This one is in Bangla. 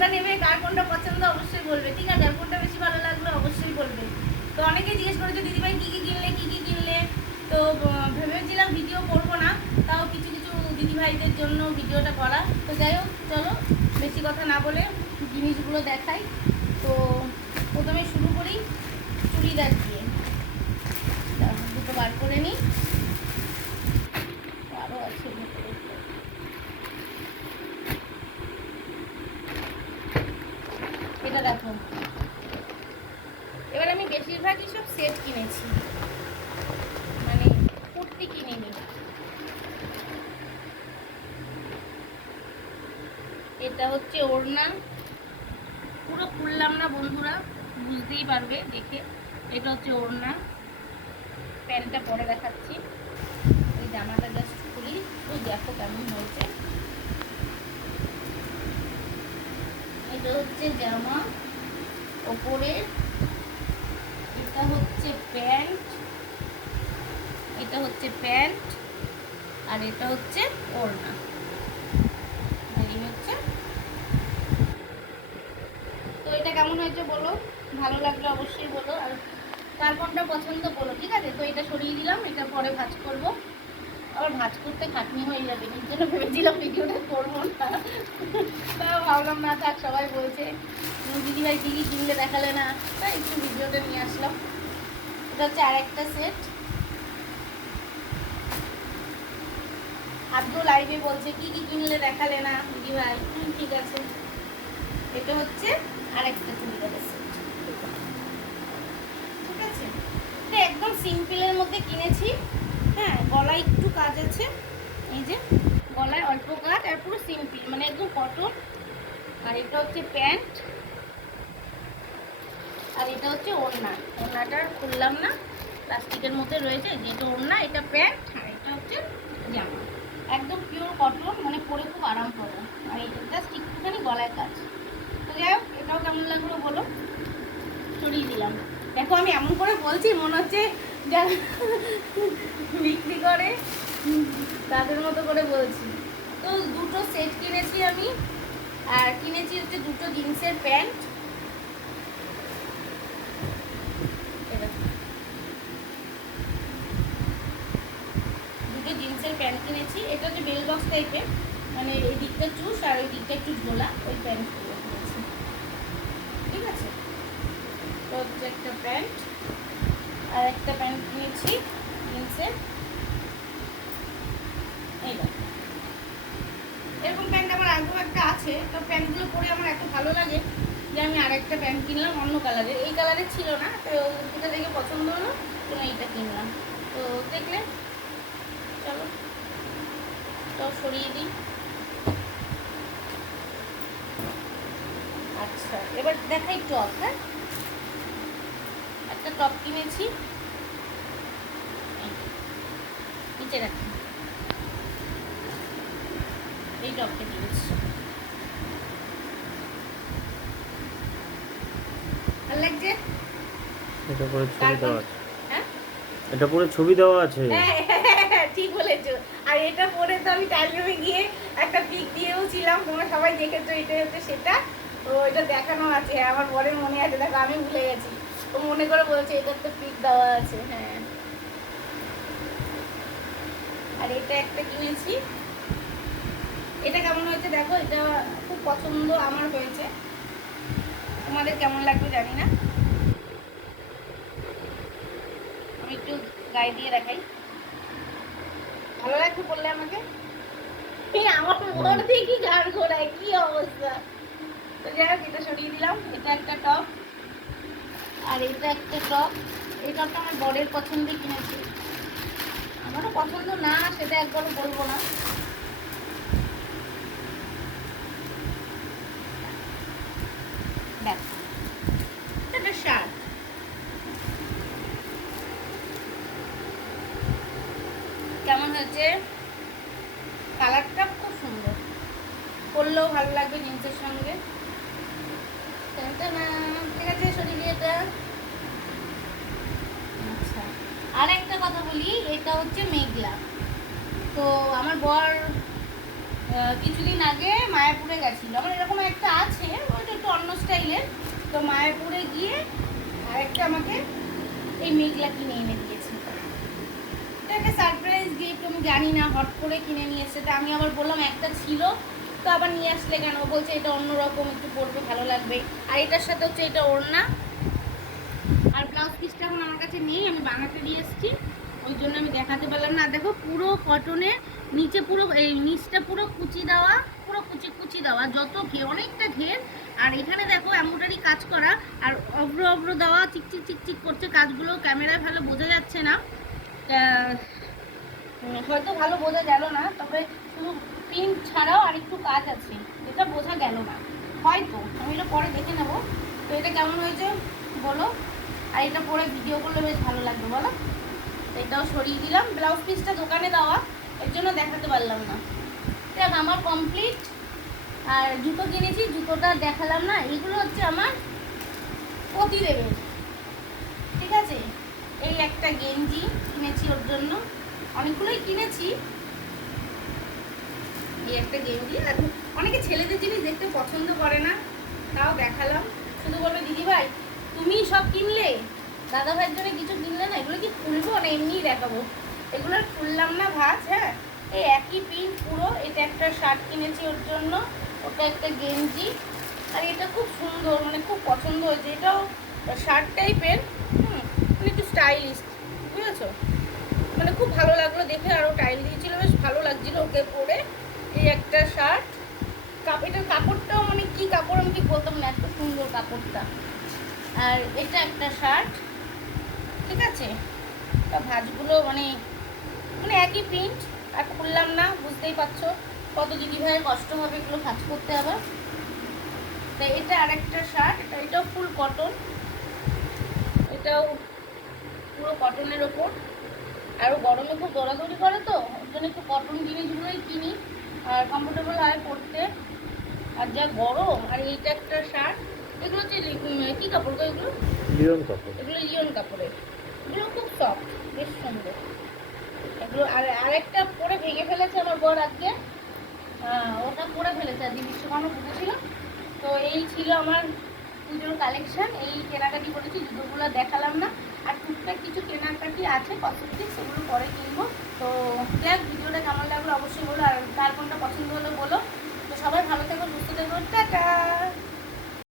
কোনটা নেবে, কার কোনটা পছন্দ অবশ্যই বলবে, ঠিক আছে? আর কোনটা বেশি ভালো লাগলো অবশ্যই বলবে। তো অনেকেই জিজ্ঞেস করেছে দিদিভাই কী কী কিনলে। তো ভেবেছিলাম ভিডিও করবো না, তাও কিছু কিছু দিদিভাইদের জন্য ভিডিওটা করা। তো যাই হোক, চলো বেশি কথা না বলে জিনিসগুলো দেখাই। তো প্রথমে শুরু করি চুড়িদার দিয়ে। দুটো বার করে নিই, আরও আছে ভেতরে। এটা দেখো, এবার আমি বেশিরভাগই সব সেট কিনেছি, মানে কুর্তি কিনিনি। এটা হচ্ছে ওড়না, পুরো খুললাম না বন্ধুরা, বুঝতেই পারবে দেখে। এটা হচ্ছে ওড়না, প্যান্টটা পরে দেখাচ্ছি। এই জামাটা জাস্ট খুলি, তো দেখো কেমন হয়েছে। এটা হচ্ছে জামা ওপরে, এটা হচ্ছে প্যান্ট, এটা হচ্ছে প্যান্ট, আর এটা হচ্ছে ওড়না। এই হচ্ছে। তো এটা কেমন হয়েছে বলো, ভালো লাগলে অবশ্যই বলো, আর কার কোনটা পছন্দ বলো, ঠিক আছে? তো এটা সরিয়ে দিলাম, এটা পরে ভাঁজ করব। আবার ভাঁজ করতে খাটনি হয়ে যাবে, এই জন্য ভেবেছিলাম ভিডিওটা করবো না, তাও ভাবলাম না থাক, সবাই বলছে দিদিভাই কী কী কিনলে দেখালে না, তাই একটু ভিডিওটা নিয়ে আসলাম। এটা হচ্ছে আর একটা সেট। আব্দুল লাইভে বলছে কি কি কিনলে দেখালে না দিদিভাই, ঠিক আছে। এটা হচ্ছে আর একটা চুড়িদারের সেট, ঠিক আছে? এটা একদম সিম্পলের মধ্যে কিনেছি। হ্যাঁ, গলায় একটু কাজ আছে, এই যে গলায় অল্প কাজ, আর পুরো সিম্পল, মানে একদম কটন। আর এটা হচ্ছে প্যান্ট, আর এটা হচ্ছে ওড়না। ওড়নাটা খুললাম না, প্লাস্টিকের মধ্যে রয়েছে। যেটা ওড়না, এটা প্যান্ট, আর এটা হচ্ছে জামা। একদম পিওর কটন, মানে পরে খুব আরাম করে। আর এটা জাস্ট একটুখানি গলায় কাজ। তো যাই হোক, এটাও কেমন লাগলো বলো। সরিয়ে দিলাম। দেখো আমি এমন করে বলছি, মনে হচ্ছে যারা বিক্রি করে তাদের মতো করে বলছি। তো দুটো সেট কিনেছি আমি, আর কিনেছি হচ্ছে দুটো জিন্সের প্যান্ট। দুটো জিন্সের প্যান্ট কিনেছি। এটা হচ্ছে বেল বক্স টাইপের, মানে এই দিকটা চুস আর ওই দিকটা একটু ঝোলা, ওই প্যান্টগুলো কিনেছি, ঠিক আছে? তো হচ্ছে একটা প্যান্ট, আর একটা প্যান্ট কিনেছি জিন্সের, এই দেখো। এরকম প্যান্ট আমার আগেও একটা আছে, তো প্যান্টগুলো পরে আমার এত ভালো লাগে যে আমি আরেকটা প্যান্ট কিনলাম অন্য কালারের। এই কালারের ছিল না, তো এটা দেখে পছন্দ হলো, তো এইটা কিনলাম। তো দেখলে, চলো তো সরিয়ে দিই। আচ্ছা, এবার দেখাই টপ। হ্যাঁ, একটা টপ কিনেছি, নিচে রাখি, এই টপটা কিনেছি, ভালো লাগছে। এটা পরে ছবি দেওয়া আছে। হ্যাঁ, এটা পরে ছবি দেওয়া আছে। হ্যাঁ, ঠিক বলেছো। আর এটা পরে তো আমি টাইলরুমে গিয়ে একটা পিক দিয়েও ছিলাম, তোমরা সবাই দেখেছো, এটা হচ্ছে সেটা। তো এটা দেখানো আছে, আমার বরের মনে আছে, দেখো আমি ভুলে গেছি, তো মনে করে বলছে এটার তো পিক দেওয়া আছে। হ্যাঁ, আর এটা একটা কিনেছি। এটা কেমন হয়েছে দেখো, এটা খুব পছন্দ আমার হয়েছে, তোমাদের কেমন লাগবে জানি না। আমি একটু গায়ে দিয়ে দেখাই, ভালো লাগবে বললে আমাকে। আমার বর দেখি গান ঘোড়ায়, কি অবস্থা। তো যাই হোক, এটা সরিয়ে দিলাম। এটা একটা টপ, আর এটা একটা টপ। এই টপটা আমার বরের পছন্দে কিনেছি, আমারও পছন্দ না সেটা একবারও বলবো না। দেখ, এটা শার্ট, কেমন হয়েছে? কালারটা খুব সুন্দর, পরলেও ভালো লাগবে জিন্সের সঙ্গে। ঠিক আছে, সরিয়ে দিয়ে এটা। আচ্ছা, আর একটা কথা বলি, এটা হচ্ছে মেঘলা। তো আমার বর কিছুদিন আগে মায়াপুরে গেছিল, আমার এরকম একটা আছে, অন্য স্টাইলের। তো মায়াপুরে গিয়ে আরেকটা আমাকে এই মেঘলা কিনে এনে দিয়েছে। এটা একটা সারপ্রাইজ গিফট, আমি জানি না, হট করে কিনে নিয়ে এসেছে। তা আমি আবার বললাম একটা ছিল তো আবার নিয়ে আসলে কেন, বলছে এটা অন্যরকম, একটু পরবে ভালো লাগবে। আর এটার সাথে হচ্ছে এটা ওড়না, আর ব্লাউজ পিসটা এখন আমার কাছে নেই, আমি বানাতে দিয়ে এসেছি, ওই জন্য আমি দেখাতে পারলাম না। দেখো পুরো কটনের, নিচে পুরো এই নিচটা পুরো কুচি দেওয়া, পুরো কুচি কুচি দেওয়া, যত ঘের, অনেকটা ঘের। আর এখানে দেখো এমব্রয়ডারি কাজ করা, আর অব্র অব্র দেওয়া, চিকচিক চিকচিক করছে কাজগুলো, ক্যামেরায় ভালো বোঝা যাচ্ছে না, হয়তো ভালো বোঝা গেল না, তবে শুধু প্রিন্ট ছাড়াও আর একটু কাজ আছে, এটা বোঝা গেল না হয়তো, আমি এটা পরে দেখে নেবো। তো এটা কেমন হয়েছে বলো, আর এটা পরে ভিডিও করলে বেশ ভালো লাগবে বলো। এটাও সরিয়ে দিলাম, ব্লাউজ পিসটা দোকানে দেওয়া, এর জন্য দেখাতে পারলাম না। দেখ আমার কমপ্লিট। আর জুতো কিনেছি, জুতোটা দেখালাম না, এগুলো হচ্ছে আমার প্রতিদেবের, ঠিক আছে। এই একটা গেঞ্জি কিনেছি ওর জন্য, অনেকগুলোই কিনেছি। এই একটা গেঞ্জি, আর অনেকে ছেলেদের জিনিস দেখতে পছন্দ করে না, তাও দেখালাম। শুধু বলবে দিদি ভাই তুমি সব কিনলে, দাদা ভাইয়ের জন্য কিছু কিনলে না, এগুলো কি খুলবো না এমনিই দেখাবো, এগুলো আর খুললাম না ভাজ। হ্যাঁ, এই একই প্রিন্ট পুরো। এটা একটা শার্ট কিনেছি ওর জন্য, ওটা একটা গেঞ্জি, আর এটা খুব সুন্দর, মানে খুব পছন্দ হয়েছে। এটাও শার্ট টাইপের, মানে একটু স্টাইলিশ, বুঝেছো, মানে খুব ভালো লাগলো দেখে, আরও টাইল দিয়েছিল, বেশ ভালো লাগছিল ওকে পরে। এই একটা শার্ট, এটার কাপড়টাও মানে কি কাপড় আমি ঠিক বলতাম না, এত সুন্দর কাপড়টা। আর এটা একটা শার্ট, ঠিক আছে। তা ভাঁজগুলো মানে মানে একই প্রিন্ট, আর খুললাম না, বুঝতেই পারছো কত দিদি ভাইয়ের কষ্ট হবে এগুলো ভাঁজ করতে আবার। তাই এটা আরেকটা শার্ট, এটাও ফুল কটন, এটাও পুরো কটনের ওপর। আরও গরমে খুব দৌড়াদৌড়ি করে, তো ওর জন্য একটু কটন জিনিসগুলোই কিনি, আর কমফোর্টেবল হয় পরতে। আর যা গরম। আর এইটা একটা শার্ট, এগুলো হচ্ছে কী কাপড় গো এগুলো? লিওন কাপড়। এগুলো লিওন কাপড়ের, এগুলো খুব সফট, বেশ সুন্দর এগুলো। আর আরেকটা পরে ভেঙে ফেলেছে আমার বর আজকে, ওটা পরে ফেলেছে, আজকে বিশ্বকর্মা পুজো ছিল। তো এই ছিল আমার পুজোর কালেকশন, এই কেনাকাটি করেছি, জুতোগুলো দেখালাম না। আর টুকটাক কিছু কেনাকাটি আছে কসমেটিক্স, সেগুলো পরে কিনবো। তো দেখ ভিডিওটা কেমন লাগলো অবশ্যই বলো, আর কার কোনটা পছন্দ হলো বলো। তো সবাই ভালো থেকো, সুস্থ থেকো, টাটা।